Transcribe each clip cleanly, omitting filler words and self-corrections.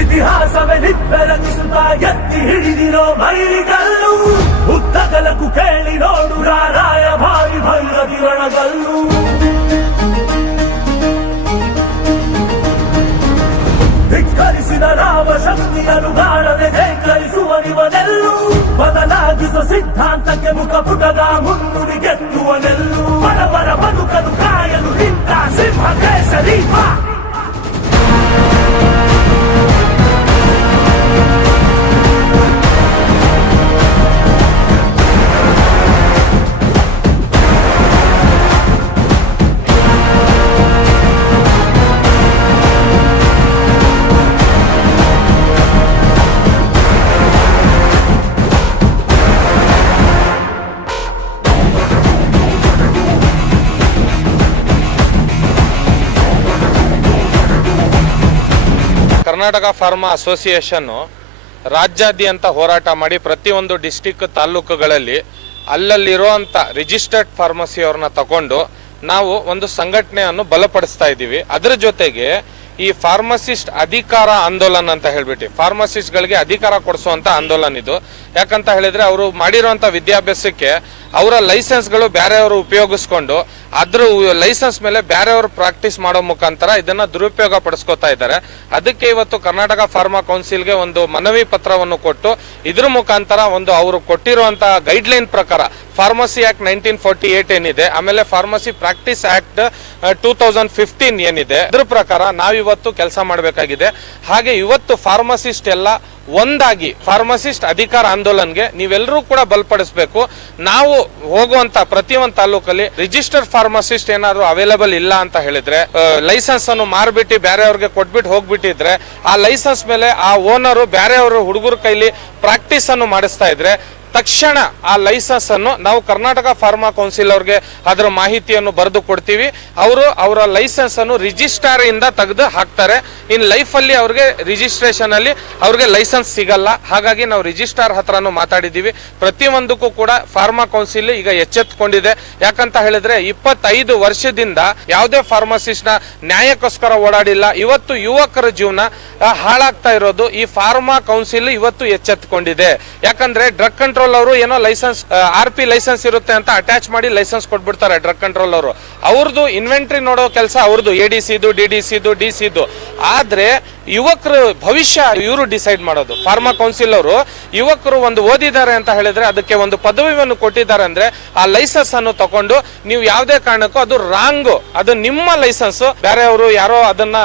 ಇತಿಹಾಸವೇ ನಿಬ್ಬೆರಗಿಸುತ್ತ ಎತ್ತಿ ಹಿಡಿದಿರೋ ಮೈಲಿಗಲ್ಲು ಉದ್ದಗಲಕ್ಕೂ ಕೇಳಿ ನೋಡು ರಾರಾಯ ಭಾರಿ ಭೈರವಿ ರಣಗಲ್ಲು ಧಿಕ್ಕರಿಸಿದ ರಾಮ ಶಕ್ತಿಯನ್ನು ಕಾಣದೆ ಧಿಕ್ಕರಿಸುವನಿವನೆಲ್ಲು ಬದಲಾಗಿಸುವ ಸಿದ್ಧಾಂತಕ್ಕೆ ಮುಖಪುಟದ ಮುನ್ನುಡಿ ಗೆದ್ದುವನೆಲ್ಲು ಬಡವರ ಬದುಕಲು ಕಾಯಲು ನಿಂತ ಸಿಂಹ ಕೇಸರಿ ಕರ್ನಾಟಕ ಫಾರ್ಮಾ ಅಸೋಸಿಯೇಷನ್ ರಾಜ್ಯಾದ್ಯಂತ ಹೋರಾಟ ಮಾಡಿ ಪ್ರತಿಯೊಂದು ಡಿಸ್ಟಿಕ್ ತಾಲೂಕುಗಳಲ್ಲಿ ಅಲ್ಲಲ್ಲಿರುವಂಥ ರಿಜಿಸ್ಟರ್ಡ್ ಫಾರ್ಮಸಿಯವ್ರನ್ನ ತಗೊಂಡು ನಾವು ಒಂದು ಸಂಘಟನೆಯನ್ನು ಬಲಪಡಿಸ್ತಾ ಇದ್ದೀವಿ. ಅದರ ಜೊತೆಗೆ ಈ ಫಾರ್ಮಸಿಸ್ಟ್ ಅಧಿಕಾರ ಆಂದೋಲನ ಅಂತ ಹೇಳ್ಬಿಟ್ಟು ಫಾರ್ಮಸಿಸ್ಟ್ಗಳಿಗೆ ಅಧಿಕಾರ ಕೊಡಿಸುವಂತ ಆಂದೋಲನ ಇದು. ಯಾಕಂತ ಹೇಳಿದ್ರೆ ಅವರು ಮಾಡಿರುವಂತ ವಿದ್ಯಾಭ್ಯಾಸಕ್ಕೆ ಅವರ ಲೈಸೆನ್ಸ್ಗಳು ಬೇರೆಯವರು ಉಪಯೋಗಿಸ್ಕೊಂಡು ಅದ್ರ ಲೈಸೆನ್ಸ್ ಮೇಲೆ ಬೇರೆಯವರು ಪ್ರಾಕ್ಟೀಸ್ ಮಾಡೋ ಮುಖಾಂತರ ಇದನ್ನ ದುರುಪಯೋಗ ಪಡಿಸ್ಕೊತಾ ಇದ್ದಾರೆ. ಅದಕ್ಕೆ ಇವತ್ತು ಕರ್ನಾಟಕ ಫಾರ್ಮಾ ಕೌನ್ಸಿಲ್ಗೆ ಒಂದು ಮನವಿ ಪತ್ರವನ್ನು ಕೊಟ್ಟು ಇದ್ರ ಮುಖಾಂತರ ಒಂದು ಅವರು ಕೊಟ್ಟಿರುವಂತಹ ಗೈಡ್ಲೈನ್ ಪ್ರಕಾರ ಫಾರ್ಮಸಿ ಆಕ್ಟ್ 1948 ಏನಿದೆ, ಆಮೇಲೆ ಫಾರ್ಮಸಿ ಪ್ರಾಕ್ಟೀಸ್ ಆಕ್ಟ್ 2015 ಏನಿದೆ, ಅದ್ರ ಪ್ರಕಾರ ನಾವಿವತ್ತು ಕೆಲಸ ಮಾಡಬೇಕಾಗಿದೆ. ಹಾಗೆ ಇವತ್ತು ಫಾರ್ಮಸಿಸ್ಟ್ ಎಲ್ಲ ಒಂದಾಗಿ ಫಾರ್ಮಸಿಸ್ಟ್ ಅಧಿಕಾರ ಆಂದೋಲನ್ಗೆ ನೀವೆಲ್ಲರೂ ಕೂಡ ಬಲಪಡಿಸಬೇಕು. ನಾವು ಹೋಗುವಂತ ಪ್ರತಿಯೊಂದು ತಾಲೂಕಲ್ಲಿ ರಿಜಿಸ್ಟರ್ಡ್ ಫಾರ್ಮಸಿಸ್ಟ್ ಏನಾದ್ರು ಅವೈಲೇಬಲ್ ಇಲ್ಲ ಅಂತ ಹೇಳಿದ್ರೆ, ಲೈಸೆನ್ಸ್ ಅನ್ನು ಮಾರ್ಬಿಟ್ಟು ಬೇರೆಯವ್ರಿಗೆ ಕೊಟ್ಬಿಟ್ಟು ಹೋಗ್ಬಿಟ್ಟಿದ್ರೆ ಆ ಲೈಸೆನ್ಸ್ ಮೇಲೆ ಆ ಓನರು ಬೇರೆಯವರು ಹುಡುಗರ ಕೈಲಿ ಪ್ರಾಕ್ಟೀಸ್ ಅನ್ನು ಮಾಡಿಸ್ತಾ ಇದ್ರೆ ತಕ್ಷಣ ಆ ಲೈಸೆನ್ಸ್ ಅನ್ನು ನಾವು ಕರ್ನಾಟಕ ಫಾರ್ಮಾ ಕೌನ್ಸಿಲ್ ಅವ್ರಿಗೆ ಅದರ ಮಾಹಿತಿಯನ್ನು ಬರೆದು ಕೊಡ್ತೀವಿ. ಅವರು ಅವರ ಲೈಸೆನ್ಸ್ ಅನ್ನು ರಿಜಿಸ್ಟರ್ ಇಂದ ತೆಗೆದು ಹಾಕ್ತಾರೆ. ಇನ್ ಲೈಫ್ ಅಲ್ಲಿ ಅವ್ರಿಗೆ ರಿಜಿಸ್ಟ್ರೇಷನ್ ಅಲ್ಲಿ ಅವ್ರಿಗೆ ಲೈಸೆನ್ಸ್ ಸಿಗಲ್ಲ. ಹಾಗಾಗಿ ನಾವು ರಿಜಿಸ್ಟ್ರಾರ್ ಹತ್ರನೂ ಮಾತಾಡಿದೀವಿ. ಪ್ರತಿಯೊಂದಕ್ಕೂ ಕೂಡ ಫಾರ್ಮಾ ಕೌನ್ಸಿಲ್ ಈಗ ಎಚ್ಚೆತ್ತುಕೊಂಡಿದೆ. ಯಾಕಂತ ಹೇಳಿದ್ರೆ 25 ವರ್ಷದಿಂದ ಯಾವುದೇ ಫಾರ್ಮಸಿಸ್ಟ್ ನ ನ್ಯಾಯಕ್ಕೋಸ್ಕರ ಓಡಾಡಿಲ್ಲ. ಇವತ್ತು ಯುವಕರ ಜೀವನ ಹಾಳಾಗ್ತಾ ಇರೋದು ಈ ಫಾರ್ಮಾ ಕೌನ್ಸಿಲ್ ಇವತ್ತು ಎಚ್ಚೆತ್ತುಕೊಂಡಿದೆ. ಯಾಕಂದ್ರೆ ಡ್ರಗ್ ಕಂಟ್ರೋಲ್ ಅವರು ಏನೋ ಲೈಸೆನ್ಸ್ RP ಲೈಸೆನ್ಸ್ ಇರುತ್ತೆ ಅಂತ ಅಟ್ಯಾಚ್ ಮಾಡಿ ಲೈಸೆನ್ಸ್ ಕೊಟ್ಬಿಡ್ತಾರೆ ಡ್ರಗ್ ಕಂಟ್ರೋಲ್ ಅವರು. ಅವ್ರದ್ದು ಇನ್ವೆಂಟ್ರಿ ನೋಡೋ ಕೆಲಸ ಅವ್ರದ್ದು, ADCದು DDCದು DCದು. ಆದ್ರೆ ಯುವಕರು ಭವಿಷ್ಯ ಇವರು ಡಿಸೈಡ್ ಮಾಡೋದು. ಫಾರ್ಮಾ ಕೌನ್ಸಿಲ್ ಅವರು ಯುವಕರು ಒಂದು ಓದಿದ್ದಾರೆ ಅಂತ ಹೇಳಿದ್ರೆ ಅದಕ್ಕೆ ಒಂದು ಪದವಿಯನ್ನು ಕೊಟ್ಟಿದ್ದಾರೆ ಅಂದ್ರೆ ಆ ಲೈಸೆನ್ಸ್ ಅನ್ನು ತಗೊಂಡು ನೀವು ಯಾವುದೇ ಕಾರಣಕ್ಕೂ ಅದು ರಾಂಗ್, ಅದು ನಿಮ್ಮ ಲೈಸೆನ್ಸ್, ಬೇರೆಯವರು ಯಾರೋ ಅದನ್ನ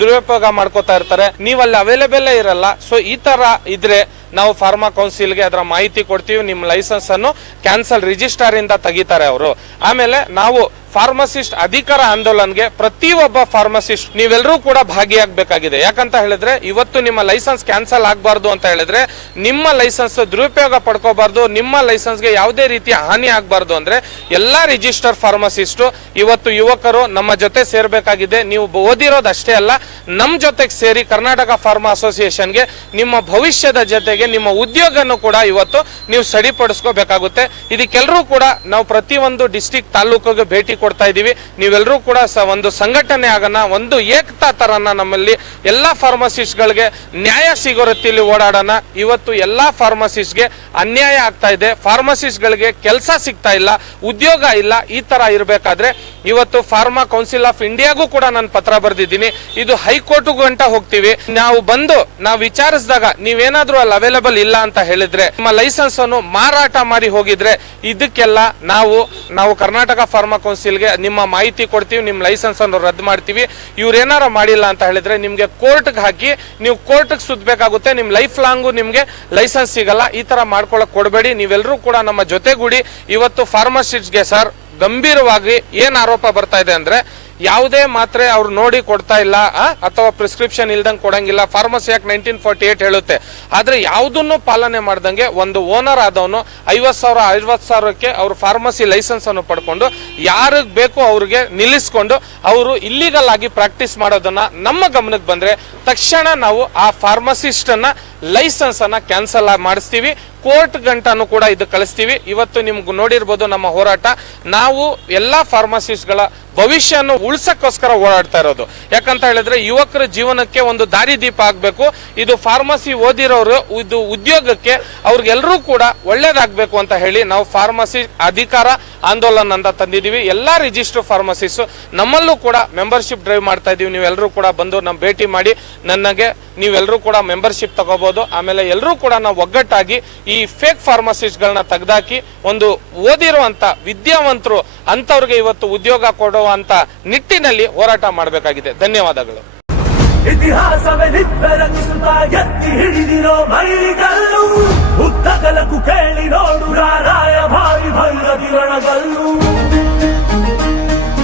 ದುರುಪಯೋಗ ಮಾಡ್ಕೋತಾ ಇರ್ತಾರೆ, ನೀವಲ್ಲಿ ಅವೈಲೇಬಲ್ ಇರಲ್ಲ. ಸೊ ಈ ತರ ಇದ್ರೆ ನಾವು ಫಾರ್ಮಾ ಕೌನ್ಸಿಲ್ಗೆ ಅದರ ಮಾಹಿತಿ ಕೊಡ್ತೀವಿ. ನಿಮ್ಮ ಲೈಸೆನ್ಸ್ ಅನ್ನು ಕ್ಯಾನ್ಸಲ್ ರಿಜಿಸ್ಟರ್ ಇಂದ ತೆಗಿತಾರೆ ಅವರು. ಆಮೇಲೆ ನಾವು ಫಾರ್ಮಸಿಸ್ಟ್ ಅಧಿಕಾರ ಆಂದೋಲನ್ಗೆ ಪ್ರತಿಯೊಬ್ಬ ಫಾರ್ಮಸಿಸ್ಟ್ ನೀವೆಲ್ಲರೂ ಕೂಡ ಭಾಗಿಯಾಗಬೇಕಾಗಿದೆ. ಯಾಕಂತ ಹೇಳಿದ್ರೆ ಇವತ್ತು ನಿಮ್ಮ ಲೈಸೆನ್ಸ್ ಕ್ಯಾನ್ಸಲ್ ಆಗಬಾರ್ದು ಅಂತ ಹೇಳಿದ್ರೆ, ನಿಮ್ಮ ಲೈಸೆನ್ಸ್ ದುರುಪಯೋಗ ಪಡ್ಕೋಬಾರ್ದು, ನಿಮ್ಮ ಲೈಸೆನ್ಸ್ಗೆ ಯಾವುದೇ ರೀತಿಯ ಹಾನಿ ಆಗಬಾರ್ದು ಅಂದ್ರೆ ಎಲ್ಲಾ ರಿಜಿಸ್ಟರ್ ಫಾರ್ಮಸಿಸ್ಟ್ ಇವತ್ತು ಯುವಕರು ನಮ್ಮ ಜೊತೆ ಸೇರ್ಬೇಕಾಗಿದೆ. ನೀವು ಓದಿರೋದು ಅಷ್ಟೇ ಅಲ್ಲ, ನಮ್ಮ ಜೊತೆಗೆ ಸೇರಿ ಕರ್ನಾಟಕ ಫಾರ್ಮಾ ಅಸೋಸಿಯೇಷನ್ಗೆ ನಿಮ್ಮ ಭವಿಷ್ಯದ ಜೊತೆಗೆ ನಿಮ್ಮ ಉದ್ಯೋಗನೂ ಕೂಡ ಇವತ್ತು ನೀವು ಸರಿಪಡಿಸ್ಕೋಬೇಕಾಗುತ್ತೆ. ಇದಕ್ಕೆಲ್ಲರೂ ಕೂಡ ನಾವು ಪ್ರತಿಯೊಂದು ಡಿಸ್ಟ್ರಿಕ್ಟ್ ತಾಲೂಕಿಗೆ ಭೇಟಿ ಕೊಡ್ತಾ ಇದೀವಿ. ನೀವೆಲ್ಲರೂ ಕೂಡ ಒಂದು ಸಂಘಟನೆ ಆಗೋಣ, ಒಂದು ಏಕತಾ ತರನ ನಮ್ಮಲ್ಲಿ ಎಲ್ಲಾ ಫಾರ್ಮಸಿಸ್ಟ್ ಗಳಿಗೆ ನ್ಯಾಯ ಸಿಗೋ ರೀತಿಯಲ್ಲಿ ಓಡಾಡೋಣ. ಇವತ್ತು ಎಲ್ಲಾ ಫಾರ್ಮಸಿಸ್ಟ್ ಗೆ ಅನ್ಯಾಯ ಆಗ್ತಾ ಇದೆ, ಫಾರ್ಮಸಿಸ್ಟ್ ಗಳಿಗೆ ಕೆಲಸ ಸಿಗ್ತಾ ಇಲ್ಲ, ಉದ್ಯೋಗ ಇಲ್ಲ. ಈ ತರ ಇರಬೇಕಾದ್ರೆ ಇವತ್ತು ಫಾರ್ಮಾ ಕೌನ್ಸಿಲ್ ಆಫ್ ಇಂಡಿಯಾಗೂ ಕೂಡ ನಾನು ಪತ್ರ ಬರೆದಿದ್ದೀನಿ. ಇದು ಹೈಕೋರ್ಟ್ ಗಂಟ ಹೋಗ್ತೀವಿ. ನಾವು ಬಂದು ನಾವು ವಿಚಾರಿಸಿದಾಗ ನೀವೇನಾದ್ರೂ ಅಲ್ಲಿ ಅವೈಲೇಬಲ್ ಇಲ್ಲ ಅಂತ ಹೇಳಿದ್ರೆ, ನಿಮ್ಮ ಲೈಸೆನ್ಸ್ ಅನ್ನು ಮಾರಾಟ ಮಾಡಿ ಹೋಗಿದ್ರೆ ಇದಕ್ಕೆಲ್ಲ ನಾವು ಕರ್ನಾಟಕ ಫಾರ್ಮಾ ಕೌನ್ಸಿಲ್ ನಿಮ್ಮ ಮಾಹಿತಿ ಕೊಡ್ತೀವಿ, ನಿಮ್ಮ ಲೈಸೆನ್ಸ್ ಅನ್ನು ರದ್ದು ಮಾಡ್ತೀವಿ. ಇವ್ರೇನಾರ ಮಾಡಿಲ್ಲ ಅಂತ ಹೇಳಿದ್ರೆ ನಿಮ್ಗೆ ಕೋರ್ಟ್ಗೆ ಹಾಕಿ ನೀವು ಕೋರ್ಟ್ಗೆ ಸುತ್ತಬೇಕಾಗುತ್ತೆ. ನಿಮ್ ಲೈಫ್ ಲಾಂಗು ನಿಮ್ಗೆ ಲೈಸೆನ್ಸ್ ಸಿಗಲ್ಲ. ಈ ತರ ಮಾಡ್ಕೊಳಕ್ ಕೊಡಬೇಡಿ. ನೀವೆಲ್ಲರೂ ಕೂಡ ನಮ್ಮ ಜೊತೆಗೂಡಿ ಇವತ್ತು ಫಾರ್ಮಸಿಸ್ಟ್ಗೆ ಸರ್ ಗಂಭೀರವಾಗಿ ಏನ್ ಆರೋಪ ಬರ್ತಾ ಇದೆ ಅಂದ್ರೆ, ಯಾವುದೇ ಮಾತ್ರೆ ಅವ್ರು ನೋಡಿ ಕೊಡ್ತಾ ಇಲ್ಲ ಅಥವಾ ಪ್ರಿಸ್ಕ್ರಿಪ್ಷನ್ ಇಲ್ದಂಗೆ ಕೊಡಂಗಿಲ್ಲ. ಫಾರ್ಮಸಿ ಆಕ್ಟ್ 1948 ಹೇಳುತ್ತೆ. ಆದ್ರೆ ಯಾವುದನ್ನು ಪಾಲನೆ ಮಾಡ್ದಂಗೆ ಒಂದು ಓನರ್ ಆದವನು 50,000 ಅವ್ರು ಫಾರ್ಮಸಿ ಲೈಸೆನ್ಸ್ ಅನ್ನು ಪಡ್ಕೊಂಡು ಯಾರಿಗ್ ಬೇಕು ಅವ್ರಿಗೆ ನಿಲ್ಲಿಸ್ಕೊಂಡು ಅವರು ಇಲ್ಲಿಗಲ್ ಆಗಿ ಪ್ರಾಕ್ಟೀಸ್ ಮಾಡೋದನ್ನ ನಮ್ಮ ಗಮನಕ್ಕೆ ಬಂದ್ರೆ ತಕ್ಷಣ ನಾವು ಆ ಫಾರ್ಮಸಿಸ್ಟ್ ಅನ್ನ ಲೈಸೆನ್ಸ್ ಅನ್ನ ಕ್ಯಾನ್ಸಲ್ ಮಾಡಿಸ್ತೀವಿ. ಕೋರ್ಟ್ ಗಂಟನೂ ಕೂಡ ಇದು ಕಳಿಸ್ತೀವಿ. ಇವತ್ತು ನಿಮ್ಗೆ ನೋಡಿರ್ಬೋದು ನಮ್ಮ ಹೋರಾಟ. ನಾವು ಎಲ್ಲಾ ಫಾರ್ಮಸಿಸ್ಟ್ಗಳ ಭವಿಷ್ಯವನ್ನು ಉಳಿಸಕ್ಕೋಸ್ಕರ ಓಡಾಡ್ತಾ ಇರೋದು. ಯಾಕಂತ ಹೇಳಿದ್ರೆ ಯುವಕರ ಜೀವನಕ್ಕೆ ಒಂದು ದಾರಿದೀಪ ಆಗ್ಬೇಕು. ಇದು ಫಾರ್ಮಸಿ ಓದಿರೋರು ಇದು ಉದ್ಯೋಗಕ್ಕೆ ಅವ್ರಿಗೆಲ್ಲರೂ ಕೂಡ ಒಳ್ಳೇದಾಗ್ಬೇಕು ಅಂತ ಹೇಳಿ ನಾವು ಫಾರ್ಮಸಿ ಅಧಿಕಾರ ಆಂದೋಲನ ಅಂತ ತಂದಿದೀವಿ. ಎಲ್ಲಾ ರಿಜಿಸ್ಟರ್ ಫಾರ್ಮಸಿಸ್ ನಮ್ಮಲ್ಲೂ ಕೂಡ ಮೆಂಬರ್ಶಿಪ್ ಡ್ರೈವ್ ಮಾಡ್ತಾ ಇದೀವಿ. ನೀವೆಲ್ಲರೂ ಕೂಡ ಬಂದು ನಮ್ಮ ಭೇಟಿ ಮಾಡಿ ನನಗೆ ನೀವೆಲ್ಲರೂ ಕೂಡ ಮೆಂಬರ್ಶಿಪ್ ತಗೋಬಹುದು. ಆಮೇಲೆ ಎಲ್ಲರೂ ಕೂಡ ನಾವು ಒಗ್ಗಟ್ಟಾಗಿ ಈ ಫೇಕ್ ಫಾರ್ಮಸಿಸ್ಟ್ಗಳನ್ನ ತೆಗೆದಾಕಿ ಒಂದು ಓದಿರುವಂತ ವಿದ್ಯಾವಂತರು ಅಂತವ್ರಿಗೆ ಇವತ್ತು ಉದ್ಯೋಗ ಕೊಡುವಂತ ನಿಟ್ಟಿನಲ್ಲಿ ಹೋರಾಟ ಮಾಡಬೇಕಾಗಿದೆ. ಧನ್ಯವಾದಗಳು. ಇತಿಹಾಸವೇ ನಿಬ್ಬೆರಗಿಸುತ್ತಾ ಎತ್ತಿ ಹಿಡಿದಿರೋ ಮೈಲಿಗಲ್ಲು ಉದ್ದಗಲಕ್ಕೂ ಕೇಳಿ ನೋಡು ರಾಯ ಭಾರಿ ಭೈರದಿ ರಣಗಲ್ಲು.